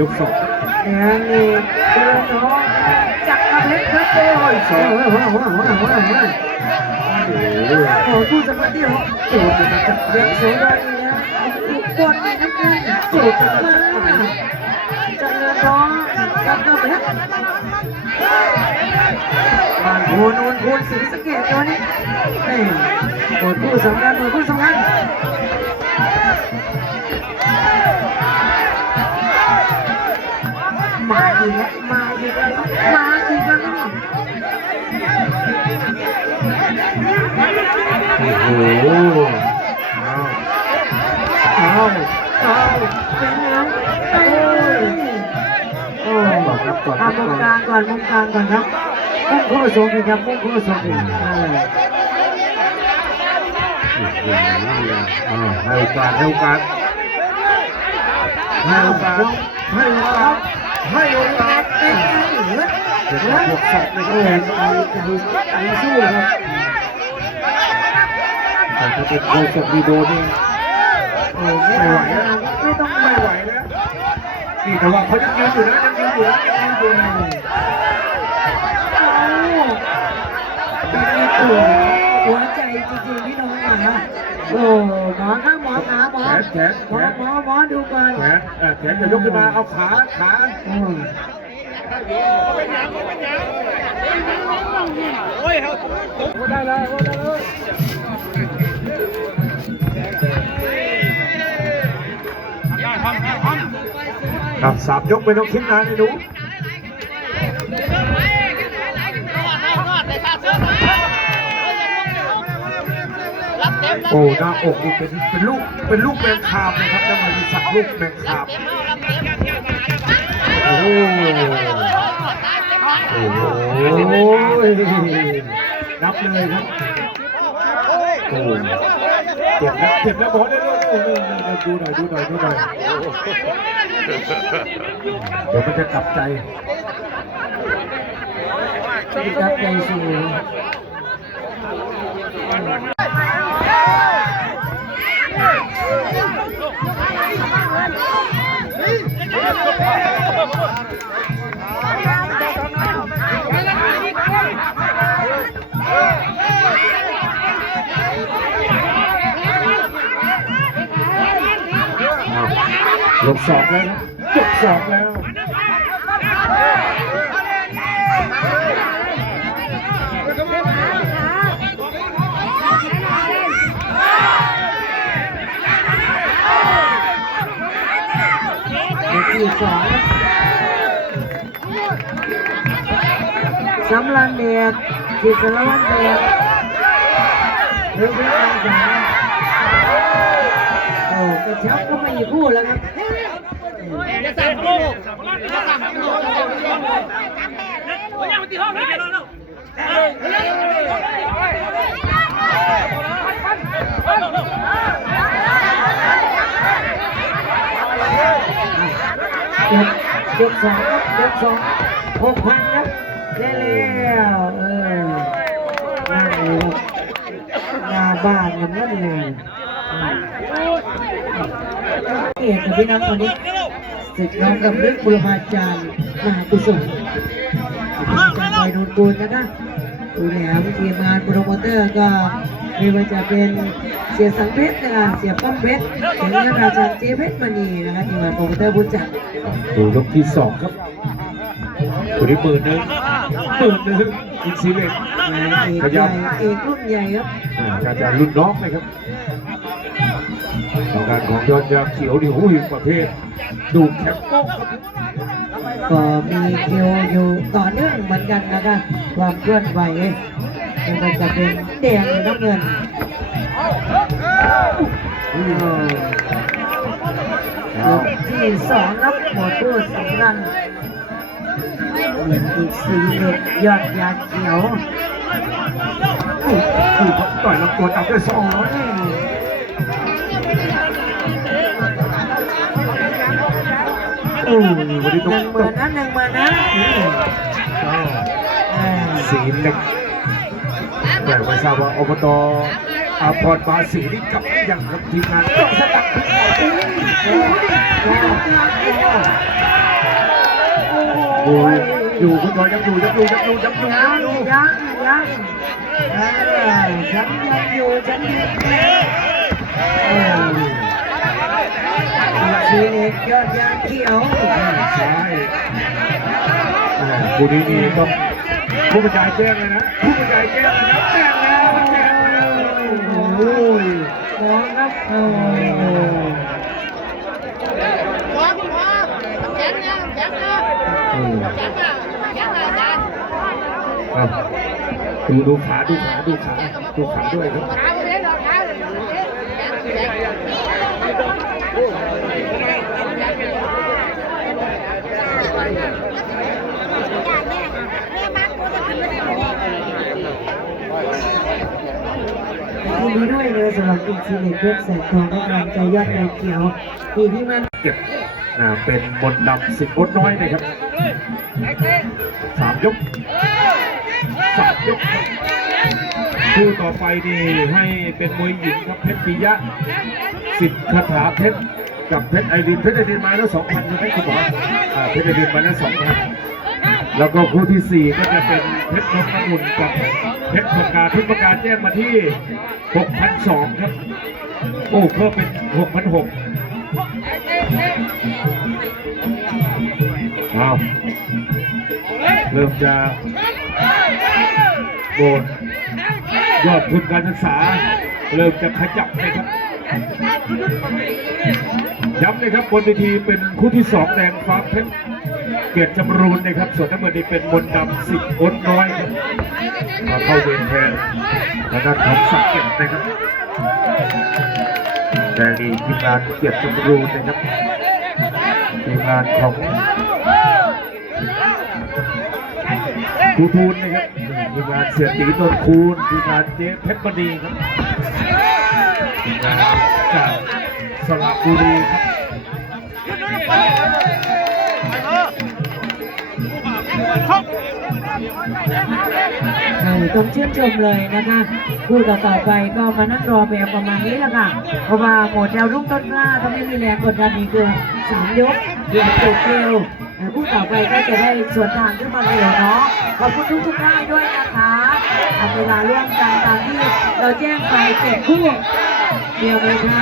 ยกสองแดงนี่ตัวน้องจักรเพชรครับโอ้ยสองโอ้ผู้สมัครที่เขาโอ้จะมาจับเด็กโซดาอีกแล้วอีกคนในน้ำเงินโอ้จะมาจักรน้องจักรเพชรบ้านโพนนพูนศรีสะเกษตัวนี้นี่หมดผู้สำคัญหมดผู้สำคัญมาอีกแล้วมาอีกแล้วมาอีกแล้วโอ้โหเอาเป็นไงโอ้มุมกลางก่อนมุมกลางก่อนครับมุ้งโคโซกิครับมุ้งโคโซกิให้โอกาสให้โอกาสให้โอกาสให้โอกาสให้โอกาสเดี๋ยวบวกสองในตัวเองใจสู้ครับแต่ถ้าเป็นโคศกดีโดนี่ไม่ไหวแล้วไม่ต้องไม่ไหวแล้วนี่แต่ว่าเขายังยืนอยู่นะยังยืนอยู่หัวใจจริงๆพี่น้องนะโอ้หมอครับหมอขาหมอหมอดูก่อนแขนจะยกขึ้นมาเอาขาโอ้ยได้แล้วสามยกไปต้องคิดนานเลยดูโอ้หน้าอกนี่เป็นลูกแมงคาบนะครับแล้วมาสักลูกแมงคาบโอ้โหนับเลยครับโอ้เจ็บแล้วบอลได้เลยดูหน่อยเดี๋ยวมันจะกลับใจสูยกสองแล้วยกสองแล้วที่สองสำลังเดียดจิตสารวัตรเดียดเรื่องที่การสามโอ้กระชับก็ไม่พูดแล้วครับจะสั่งลูกยกสอง6,000ครับแล้วนั่งเลยหน้าบ้านมันนั่นเลยเกียรติพี่น้องคนนี้ศึกน้องกับลึกบุรพาจารย์มหากุศลจากไปโนนปูนนะคะดูแลทีมงานโปรโมเตอร์ก็ไม่ว่าจะเป็นเสียสังเพชรนะคะเสียป้อมเพชรเสียเงินราชาเจ๊เพชรมณีนะคะทีมงานโปรโมเตอร์บุญจักรดูยกที่สองครับตัวนี้11,000อินซีเวนขยับเอกรุ่นใหญ่ครับจะรุ่นน้องเลยครับทางการของยอดยาเขียวนี่หูหิวประเภทดูแคปโป๊กก็มีคิวอยู่ต่อเนื่องเหมือนกันนะคะความเคลื่อนไหวมันจะเป็นแดงหรือน้ำเงินที่สองครับหมดผู้สำคัญอีก4 เด็กยอดยาเขียวต่อยลำตัวจับด้วย2วันนี้ต้อง10,000นะสีเล็กแต่ไม่ทราบว่าอบตอาพรบาสีนี่กับอย่างกับทีมงานต้องสตั๊ก อยู่คุณจอยยังอยู่ ยังฉันยังอยู่ฉันชีเอกยอดยางเขียว ใช่คู่นี้นี่ต้องผู้บรรยายแจ้งเลยนะผู้บรรยายแจ้งเลยนะแจ้งแล้วโอ้ยมองครับโอ้ดูขาด้วยครับยินดีด้วยเลยสำหรับอีกทีเด็กเว็บแสงทองและกำลังใจยอดยางเขียวปีที่มันเก็บเป็นบนดำสิบดน้อยนะครับ3 ยกคู่ต่อไปนี่ให้เป็นมวยหญิงครับเพชรปิยะสิทธิ์คาถาเพชรกับเพชรไอรินมาแล้ว 2,000ใช่ไหมคุณหมอเพชรไอรินมาแล้ว 2,000แล้วก็คู่ที่4ก็จะเป็นเพชรนพอุ่นกับเพชรประกาศแจ้งมาที่ 6,200 ครับโอ้เพิ่มเป็น 6,600เริ่มจะโบนยอดทุนการศึกษาเริ่มจะขยับนะครับย้ำเลยครับบนเวทีเป็นคู่ที่2แดงฟ้าเพชรเกียรติจำรูนนะครับส่วนน้ำเงินนี่เป็นมนดำสิบอ้นน้อยครับมาเข้าเวรแทนทางด้านของสักเก็ตนะครับแต่นี่ทีมงานเกียรติจำรูนนะครับทีมงานของครูทูลนะครับทีมงานเสียตีนนคูณทีมงานเจ๊เพชรมณีครับทีมงานจากสระบุรีครับต้องชื่นชมเลยนะคะคู่ต่อไปก็มานั่งรอแบบประมาณนี้แหละค่ะเพราะว่าหมดแนวรุ่งต้นกล้าถ้าไม่มีแรงกดดันอีกเกิน3 ยกเดี๋ยวจบเร็วคู่ต่อไปก็จะได้ส่วนทางขึ้นมาเร็วเนาะขอบคุณทุกท่านด้วยนะคะทำเวลาร่วมกันตามที่เราแจ้งไป7 คู่เดียวเลยค่ะ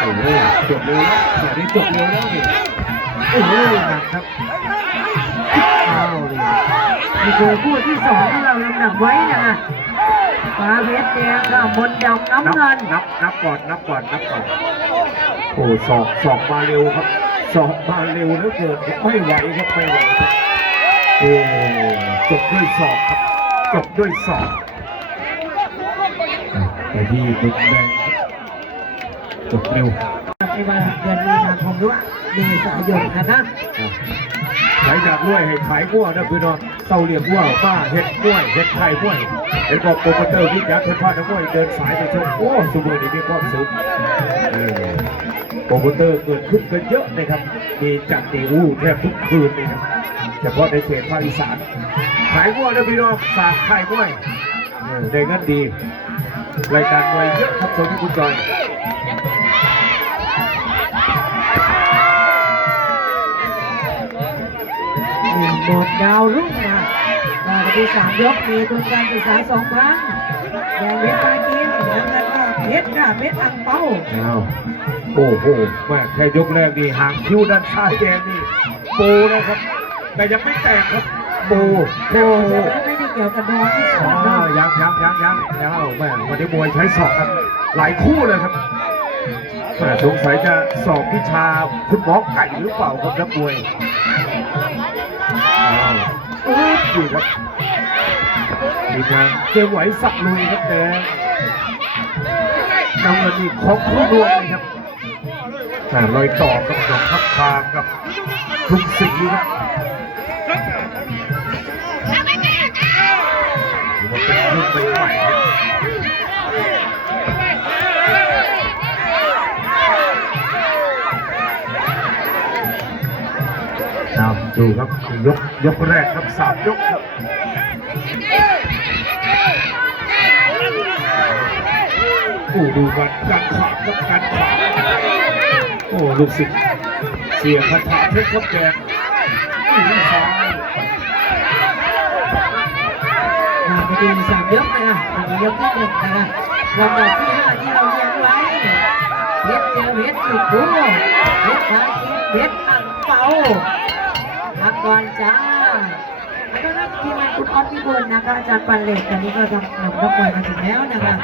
โอ้โหจบเร็วแล้วแต่นี้จบเร็วแล้วนี่โอ้โหหนักครับนี่คือคู่ที่2ที่เราลำดับไว้นะคะฟ้าเพชรแดงกับมนดำน้ำเงินนับก่อนโอ้ศอกมาเร็วครับศอกมาเร็วแล้วเกิดไม่ไหวครับโอ้จบด้วยศอกครับจบด้วยศอกแต่ที่มุมแดงจบเร็วในวันเดือนมีนาคมด้วยเมษายนนะคะใครอยากรวยให้ขายมั่วนะพี่น้องเศร้าเรียกว่าป้าเฮ็ดม้วยเฮ็ดไข่ม้วยเห็นบอกโปรโมเตอร์วิทยาคนพาน้ำม้วยเดินสายไปชมโอ้สุมือนี่มีความสุขโปรโมเตอร์เกิดขึ้นกันเยอะนะครับมีจัดตีวูแทบทุกคืนเลยครับเฉพาะในเขตภาคอีสานขายมั่วนะพี่น้องฝากขายม้วยได้เงินดีรายการมวยเยอะครับชมที่คุณจอยหมดดาวรุ่งนะวันที่3 ยกมีทุนการศึกษา 2,000แดงเพชรปากินน้ำเงินก็เพชรอังเป้าโอ้โหแม่แค่ยกแรกนี่หางคิ้วด้านซ้ายแดงนี่โปนะครับแต่ยังไม่แตกครับโปไม่ได้เกี่ยวกับดอนที่2ยังแม่วันนี้มวยใช้ศอกครับหลายคู่เลยครับสงสัยจะสอบวิชาคุณหมอไก่หรือเปล่าครับนักมวยดีครับมีทางเกมไหวสับลุยครับแดงน้ำเงินนี่ของคู่ดวงเลยครับรอยต่อกับหนองทับคากับทุกสิ่งครับมันเป็นรุ่นใหม่ดูครับยกแรกครับ3 ยกครับโอ้ดูการขวางครับการขวางโอ้ลูกศิษย์เสียคาถาเพชรครับแดงซ้าย ที3 ยกนะคะยกที่1นะคะลำดับที่5ที่เราเรียงไว้เพชรเจอเพชรจุดคู่เพชรพาคิดเพชรอ่างเปาพักก่อนจ้าแล้วก็ทีมงานคุณออสพิบูลนะคะอาจารย์ปันเหล็กตอนนี้ก็นำนักมวยมาถึงแล้วนะคะ